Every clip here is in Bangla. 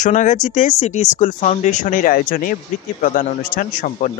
সোনাগাজীতে সিটি স্কুল ফাউন্ডেশনের আয়োজনে বৃত্তি প্রদান অনুষ্ঠান সম্পন্ন।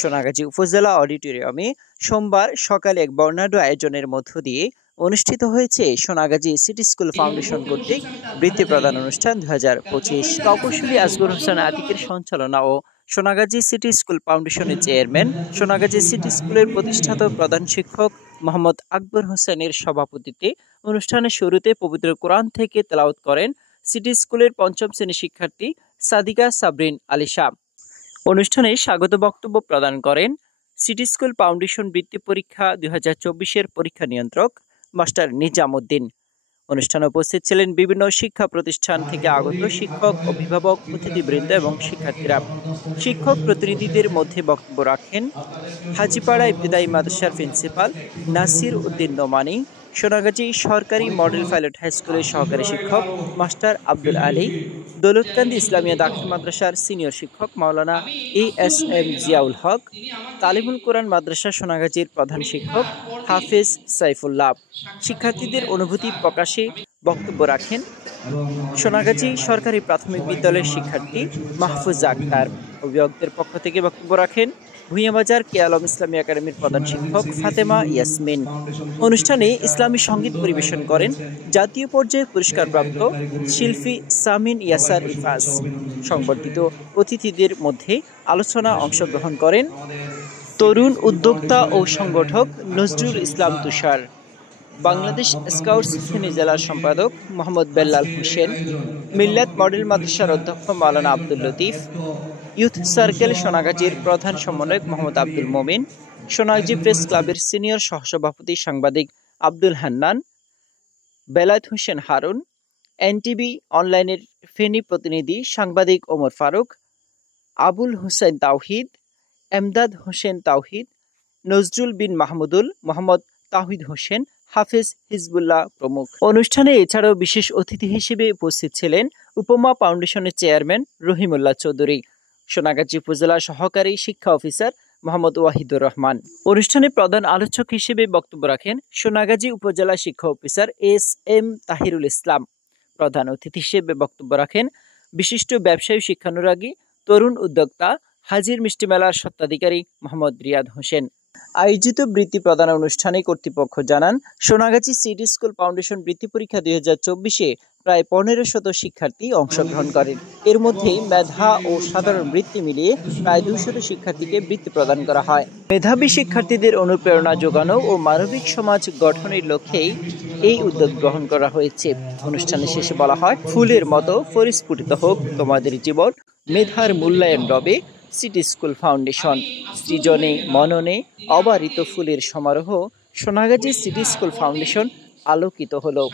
সোনাগাজী উপজেলা অডিটোরিয়ামে সোমবার সকালে এক বর্ণাঢ্য আয়োজনের মধ্য দিয়ে অনুষ্ঠিত হয়েছে সোনাগাজী সিটি স্কুল ফাউন্ডেশন কর্তৃক বৃত্তি প্রদান অনুষ্ঠান 2025। প্রকৌশলী আসগর হোসেন আতিকের সঞ্চালনা ও সোনাগাজী সিটি স্কুল ফাউন্ডেশনের চেয়ারম্যান, সোনাগাজী সিটি স্কুলের প্রতিষ্ঠাতা প্রধান শিক্ষক মোহাম্মদ আকবর হোসেনের সভাপতিত্বে অনুষ্ঠানের শুরুতে পবিত্র কোরআন থেকে তেলাওয়াত করেন সিটি স্কুলের পঞ্চম শ্রেণীর শিক্ষার্থী সাদিকা সাবরিন আলিশা। অনুষ্ঠানে স্বাগত বক্তব্য প্রদান করেন সিটি স্কুল ফাউন্ডেশন বৃত্তি পরীক্ষা 2024-এর পরীক্ষা নিয়ন্ত্রক মাস্টার নিজামউদ্দিন। অনুষ্ঠানে উপস্থিত ছিলেন বিভিন্ন শিক্ষা প্রতিষ্ঠান থেকে আগত শিক্ষক, অভিভাবক, অতিথিবৃন্দ এবং শিক্ষার্থীরা। শিক্ষক প্রতিনিধিদের মধ্যে বক্তব্য রাখেন হাজিপাড়া ইবতেদায়ী মাদ্রাসার প্রিন্সিপাল নাসির উদ্দিন নোমানী, সোনাগাজী সরকারি মডেল পাইলট হাই স্কুলের সহকারী শিক্ষক মাস্টার আব্দুল আলী, দৌলতকান্দি ইসলামিয়া দাখিল মাদ্রাসার সিনিয়র শিক্ষক মাওলানা ASM জিয়াউল হক, তালিমুল কোরআন মাদ্রাসা সোনাগাজীর প্রধান শিক্ষক হাফেজ সাইফুল্লাহ। শিক্ষার্থীদের অনুভূতি প্রকাশে বক্তব্য রাখেন সোনাগাজী সরকারি প্রাথমিক বিদ্যালয়ের শিক্ষার্থী মাহফুজা আক্তার। অভিভাবকদের পক্ষ থেকে বক্তব্য রাখেন ভূঁইয়াবাজার কে আলম ইসলামী একাডেমির প্রধান শিক্ষক ফাতেমা ইয়াসমিন। অনুষ্ঠানে ইসলামী সঙ্গীত পরিবেশন করেন জাতীয় পর্যায়ে পুরস্কারপ্রাপ্ত শিল্পী সামিন ইয়াসার ইফাস। সংবর্ধিত অতিথিদের মধ্যে আলোচনা অংশগ্রহণ করেন তরুণ উদ্যোক্তা ও সংগঠক নজরুল ইসলাম তুষার, বাংলাদেশ স্কাউটস ফেনী জেলার সম্পাদক মোহাম্মদ বেল্লাল হোসেন, মিল্লাত মডেল মাদ্রাসার অধ্যক্ষ মাওলানা আব্দুল লতিফ, ইউথ সার্কেল সোনাগাজীর প্রধান সমন্বয়ক মোহাম্মদ আব্দুল মোমিন, সোনাগাজী প্রেস ক্লাবের সিনিয়র সহসভাপতি সাংবাদিক আব্দুল হান্নান, বেলায়েত হোসেন হারুন, এনটিভি অনলাইনের ফেনী প্রতিনিধি সাংবাদিক ওমর ফারুক, আবুল হোসেন তাওহিদ, এমদাদ হোসেন তাওহিদ, নজরুল বিন মাহমুদুল, মোহাম্মদ তাওহিদ হোসেন, হাফেজ হিজবুল্লাহ প্রমুখ। অনুষ্ঠানে এছাড়াও বিশেষ অতিথি হিসেবে উপস্থিত ছিলেন উপমা ফাউন্ডেশনের চেয়ারম্যান রহিমুল্লাহ চৌধুরী, সোনাগাজী উপজেলা সহকারী শিক্ষা অফিসার মোহাম্মদ ওয়াহিদুর রহমান। অনুষ্ঠানে প্রধান আলোচক হিসেবে বক্তব্য রাখেন সোনাগাজী উপজেলা শিক্ষা অফিসার SM তাহিরুল ইসলাম। প্রধান অতিথি হিসেবে বক্তব্য রাখেন বিশিষ্ট ব্যবসায়ী, শিক্ষানুরাগী, তরুণ উদ্যোক্তা, হাজির মিষ্টি মেলার স্বত্বাধিকারী মোহাম্মদ রিয়াদ হোসেন। আয়োজিত বৃত্তি প্রদান অনুষ্ঠানে কর্তৃপক্ষ জানান সোনাগাজী সিটি স্কুল ফাউন্ডেশন বৃত্তি পরীক্ষা 2024-এ প্রায় 1500 শিক্ষার্থী অংশগ্রহণ করেন। এর মধ্যে মেধা ও সাধারণ বৃত্তি মিলিয়ে প্রায় 200 শিক্ষার্থীকে বৃত্তি প্রদান করা হয়। মেধাবী শিক্ষার্থীদের অনুপ্রেরণা যোগানো ও মানবিক সমাজ গঠনের লক্ষ্যেই এই উদ্যোগ গ্রহণ করা হয়েছে। অনুষ্ঠানের শেষে বলা হয়, ফুলের মতো পরিস্ফুটিত হোক তোমাদের জীবন, মেধার মূল্যায়ন রবে সিটি স্কুল ফাউন্ডেশন। সৃজনে মননে অবারিত ফুলের সমারোহ, সোনাগাজী সিটি স্কুল ফাউন্ডেশন আলোকিত হলো।